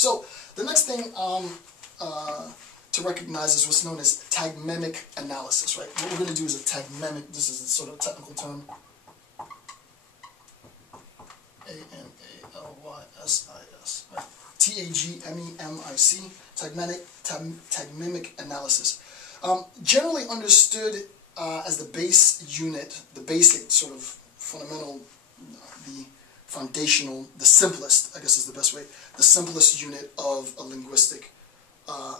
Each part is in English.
So the next thing to recognize is what's known as tagmemic analysis, right? What we're going to do is a tagmemic, this is a sort of technical term, A-N-A-L-Y-S-I-S, right? T-A-G-M-E-M-I-C, tagmemic analysis. Generally understood as the base unit, the basic sort of fundamental, the foundational, the simplest, I guess is the best way, the simplest unit of a linguistic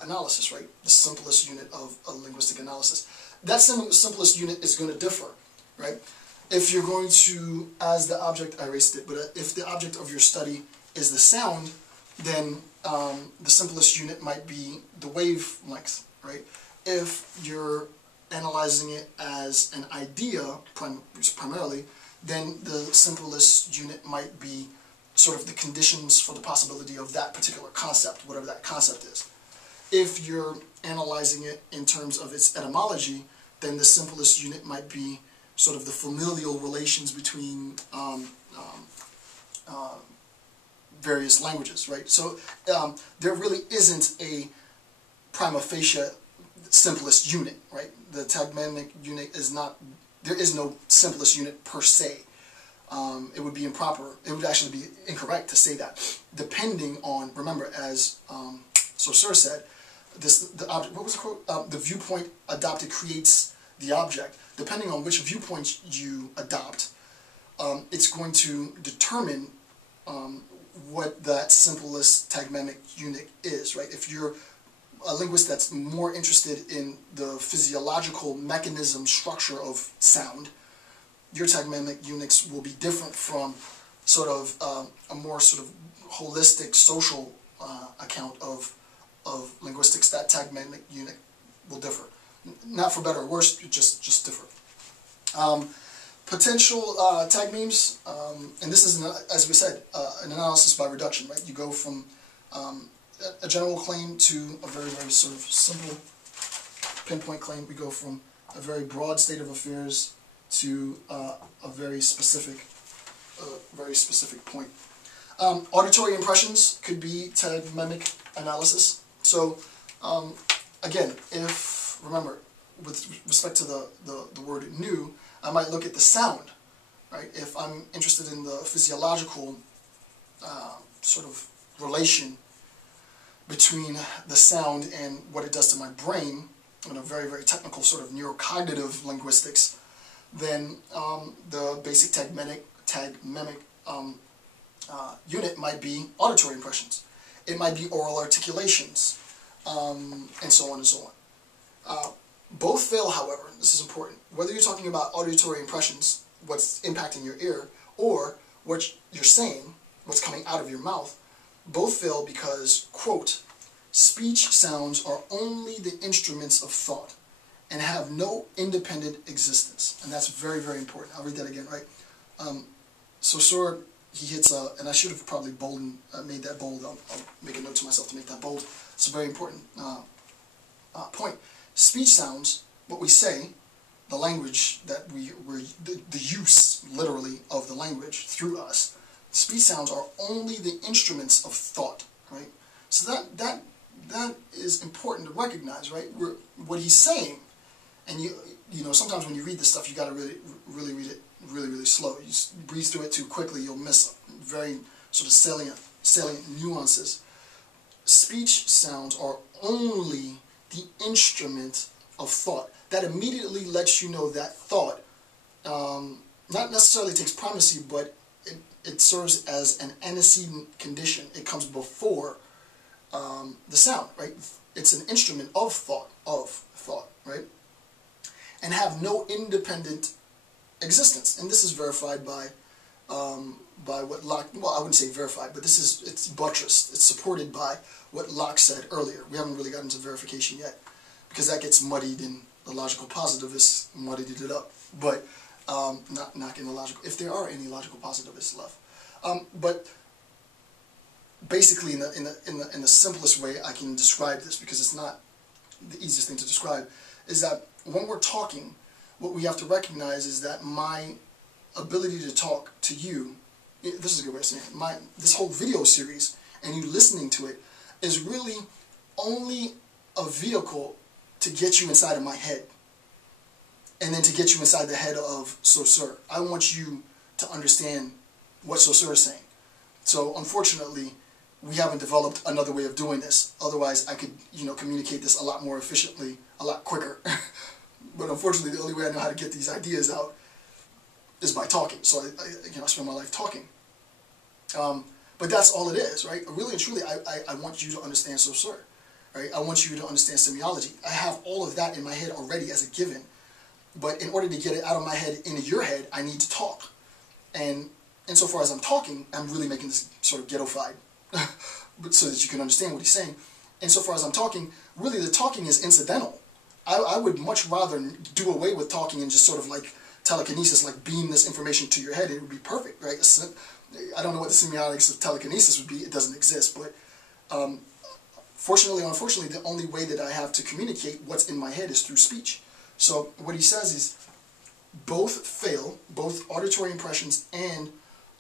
analysis, right? The simplest unit of a linguistic analysis. That simplest unit is going to differ, right? If you're going to, as the object, I erased it, but if the object of your study is the sound, then the simplest unit might be the wavelength, right? If you're analyzing it as an idea, primarily, then the simplest unit might be sort of the conditions for the possibility of that particular concept, whatever that concept is. If you're analyzing it in terms of its etymology, then the simplest unit might be sort of the familial relations between various languages, right? So there really isn't a prima facie simplest unit, right? The tagmemic unit is not, there is no simplest unit per se. It would be improper, it would actually be incorrect to say that, depending on, remember, as Saussure said, the object, what was the quote? The viewpoint adopted creates the object. Depending on which viewpoint you adopt, it's going to determine what that simplest tagmemic unit is, right? If you're a linguist that's more interested in the physiological mechanism structure of sound, your tagmemic units will be different from sort of a more sort of holistic social account of linguistics. That tagmemic unit will differ. Not for better or worse, just differ. Potential tag memes, and this is, as we said, an analysis by reduction, right? You go from a general claim to a very, very sort of simple pinpoint claim. We go from a very broad state of affairs to a very specific point. Auditory impressions could be tagmemic analysis. So, again, remember, with respect to the word new, I might look at the sound, right? If I'm interested in the physiological sort of relation between the sound and what it does to my brain, in a very, very technical sort of neurocognitive linguistics, then the basic tagmemic unit might be auditory impressions. It might be oral articulations, and so on and so on. Both fail, however, this is important, whether you're talking about auditory impressions, what's impacting your ear, or what you're saying, what's coming out of your mouth, both fail because, quote, speech sounds are only the instruments of thought and have no independent existence. And that's very, very important. I'll read that again, right? Saussure, he hits and I should have probably made that bold. I'll make a note to myself to make that bold. It's a very important point. Speech sounds, what we say, the language that the use, literally, of the language through us, speech sounds are only the instruments of thought, right? So that is important to recognize, right? What he's saying, and you know, sometimes when you read this stuff, you got to really read it really slow. You just breeze through it too quickly, you'll miss very sort of salient nuances. Speech sounds are only the instrument of thought. That immediately lets you know that thought not necessarily takes primacy, but it serves as an antecedent condition. It comes before the sound, right? It's an instrument of thought, right? And have no independent existence. And this is verified by what Locke, well, I wouldn't say verified, but it's buttressed, it's supported by what Locke said earlier. We haven't really gotten to verification yet, because that gets muddied in the logical positivists, muddied it up, but not knocking the logical, if there are any logical positivists left. But basically, in the simplest way I can describe this, because it's not the easiest thing to describe, is that when we're talking, what we have to recognize is that my ability to talk to you, this is a good way of saying it, this whole video series, and you listening to it, is really only a vehicle to get you inside of my head, and then to get you inside the head of Saussure. I want you to understand what Saussure is saying. So unfortunately, we haven't developed another way of doing this. Otherwise, I could, communicate this a lot more efficiently, a lot quicker. But unfortunately, the only way I know how to get these ideas out is by talking. So I spend my life talking. But that's all it is, right? Really and truly, I want you to understand Saussure, right? I want you to understand semiology. I have all of that in my head already as a given. But in order to get it out of my head into your head, I need to talk. And insofar as I'm talking, I'm really making this sort of ghetto-fied, but so that you can understand what he's saying. Insofar as I'm talking, really the talking is incidental. I would much rather do away with talking and just sort of like telekinesis, like beam this information to your head. It would be perfect, right? I don't know what the semiotics of telekinesis would be. It doesn't exist, but fortunately or unfortunately, the only way that I have to communicate what's in my head is through speech. So what he says is both fail, both auditory impressions and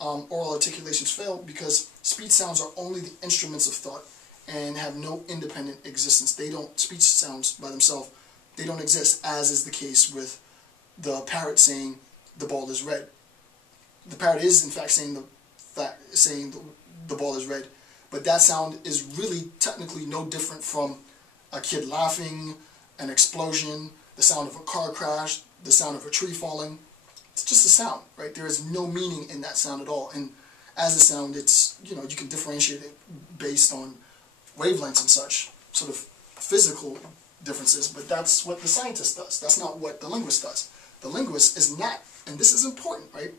oral articulations fail because speech sounds are only the instruments of thought and have no independent existence. Speech sounds by themselves, they don't exist, as is the case with the parrot saying the ball is red. The parrot is in fact saying the ball is red, but that sound is really technically no different from a kid laughing, an explosion, the sound of a car crash, the sound of a tree falling. It's just a sound, right? There is no meaning in that sound at all. And as a sound, it's, you can differentiate it based on wavelengths and such, sort of physical differences, but that's what the scientist does. That's not what the linguist does. The linguist is not, and this is important, right?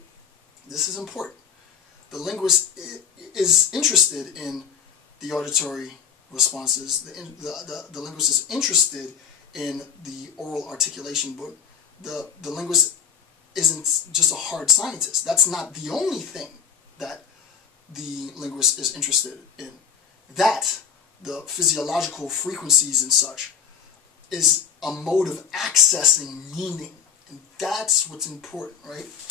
This is important. The linguist is interested in the auditory responses. The linguist is interested in the oral articulation, but the linguist isn't just a hard scientist. That's not the only thing that the linguist is interested in. That, the physiological frequencies and such, is a mode of accessing meaning. And that's what's important, right?